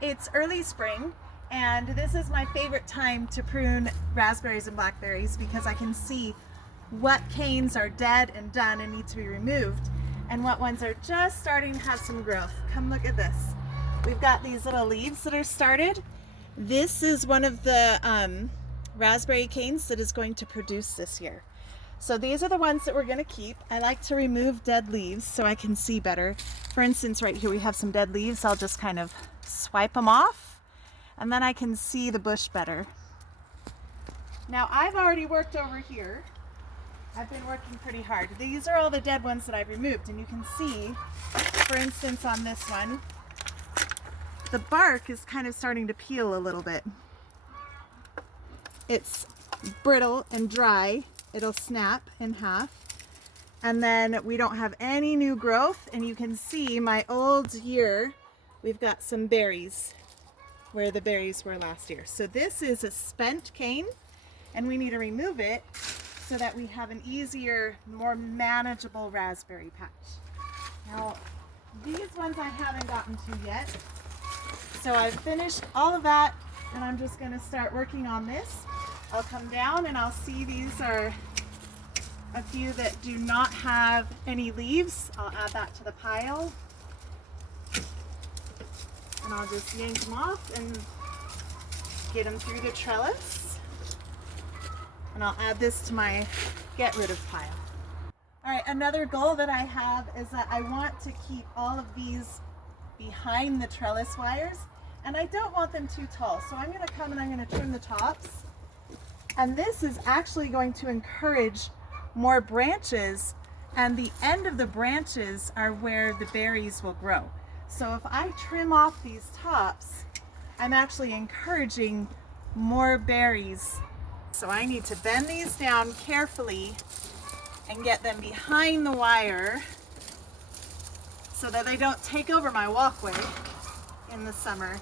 It's early spring, and this is my favorite time to prune raspberries and blackberries because I can see what canes are dead and done and need to be removed, and what ones are just starting to have some growth. Come look at this. We've got these little leaves that are started. This is one of the raspberry canes that is going to produce this year. So these are the ones that we're going to keep. I like to remove dead leaves so I can see better. For instance, right here we have some dead leaves. I'll just kind of swipe them off, and then I can see the bush better. Now I've already worked over here. I've been working pretty hard. These are all the dead ones that I've removed, and you can see, for instance, on this one, the bark is kind of starting to peel a little bit. It's brittle and dry. It'll snap in half, and then we don't have any new growth, and you can see my old year, we've got some berries where the berries were last year. So this is a spent cane, and we need to remove it so that we have an easier, more manageable raspberry patch. Now, these ones I haven't gotten to yet. So I've finished all of that, and I'm just going to start working on this. I'll come down and I'll see these are a few that do not have any leaves. I'll add that to the pile. And I'll just yank them off and get them through the trellis. And I'll add this to my get rid of pile. All right, another goal that I have is that I want to keep all of these behind the trellis wires, and I don't want them too tall. So I'm going to come and I'm going to trim the tops. And this is actually going to encourage more branches, and the end of the branches are where the berries will grow. So if I trim off these tops, I'm actually encouraging more berries. So I need to bend these down carefully and get them behind the wire so that they don't take over my walkway in the summer.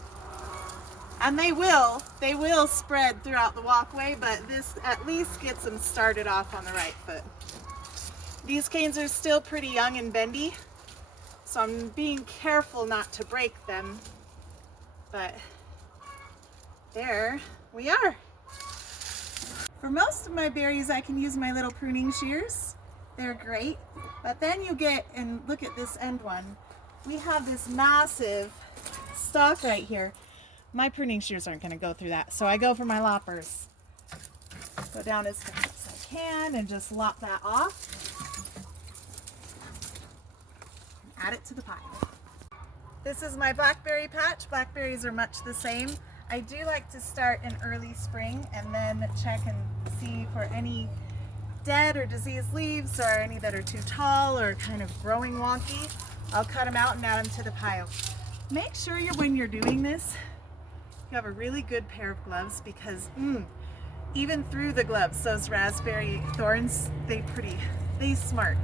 And they will spread throughout the walkway, but this at least gets them started off on the right foot. These canes are still pretty young and bendy, so I'm being careful not to break them, but there we are. For most of my berries, I can use my little pruning shears. They're great, but then you get, and look at this end one, we have this massive stalk right here. My pruning shears aren't going to go through that, so I go for my loppers. Go down as fast as I can and just lop that off. And add it to the pile. This is my blackberry patch. Blackberries are much the same. I do like to start in early spring and then check and see for any dead or diseased leaves or any that are too tall or kind of growing wonky. I'll cut them out and add them to the pile. Make sure when you're doing this, you have a really good pair of gloves, because even through the gloves, those raspberry thorns, they smart.